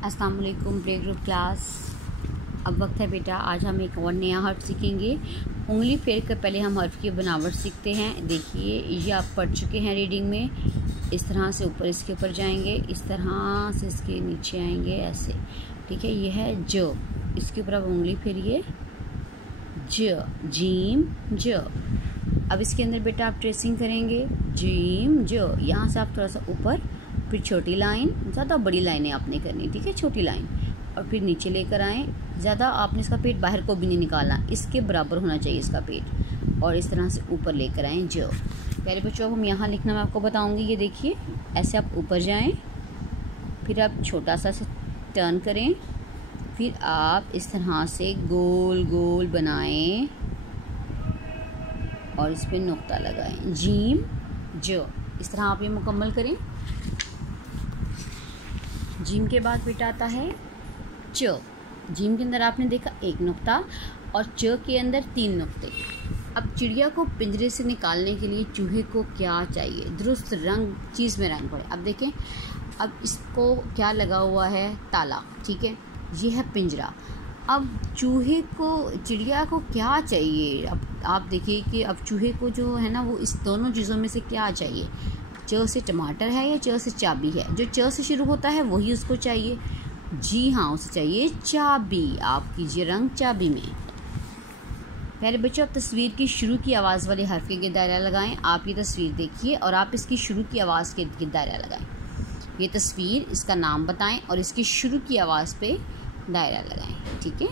अस्सलाम वालेकुम play group class. अब वक्त है बेटा, आज हम एक और नया हर्फ सीखेंगे। उंगली फेर कर पहले हम हर्फ की बनावट सीखते हैं। देखिए ये आप पढ़ चुके हैं रीडिंग में। इस तरह से ऊपर इसके ऊपर जाएंगे, इस तरह से इसके नीचे आएंगे ऐसे, ठीक है। ये है ज, इसके ऊपर आप उंगली फेरिए, ज, जीम ज। अब इसके अंदर बेटा आप ट्रेसिंग करेंगे, जीम ज। यहाँ से आप थोड़ा सा ऊपर, फिर छोटी लाइन, ज़्यादा बड़ी लाइनें आपने करनी, ठीक है, छोटी लाइन, और फिर नीचे लेकर आएँ। ज़्यादा आपने इसका पेट बाहर को भी नहीं निकालना, इसके बराबर होना चाहिए इसका पेट, और इस तरह से ऊपर लेकर आएँ ज। पहले बच्चों अब हम यहाँ लिखना मैं आपको बताऊँगी। ये देखिए ऐसे आप ऊपर जाएँ, फिर आप छोटा सा से टर्न करें, फिर आप इस तरह से गोल गोल बनाएं और इस पर नुक्ता लगाएं, जीम ज। इस तरह आप ये मुकम्मल करें। जीम के बाद बेटा आता है च। जीम के अंदर आपने देखा एक नुक्ता और च के अंदर 3 नुक्ते। अब चिड़िया को पिंजरे से निकालने के लिए चूहे को क्या चाहिए? दुरुस्त रंग, चीज़ में रंग पड़े। अब देखें, अब इसको क्या लगा हुआ है? ताला, ठीक है, ये है पिंजरा। अब चूहे को, चिड़िया को क्या चाहिए? अब आप देखिए कि अब चूहे को जो है ना, वो इस दोनों चीज़ों में से क्या चाहिए? च से टमाटर है या च से चाबी है? जो च से शुरू होता है वही उसको चाहिए। जी हाँ, उसे चाहिए चाबी। आप कीजिए रंग चाबी में। पहले बच्चों आप तस्वीर की शुरू की आवाज़ वाले हर्फ के गिर्द दायरा लगाएं। आप ये तस्वीर देखिए और आप इसकी शुरू की आवाज़ के गिर्द दायरा लगाएं। ये तस्वीर, इसका नाम बताएं और इसकी शुरू की आवाज़ पे दायरा लगाएं, ठीक है।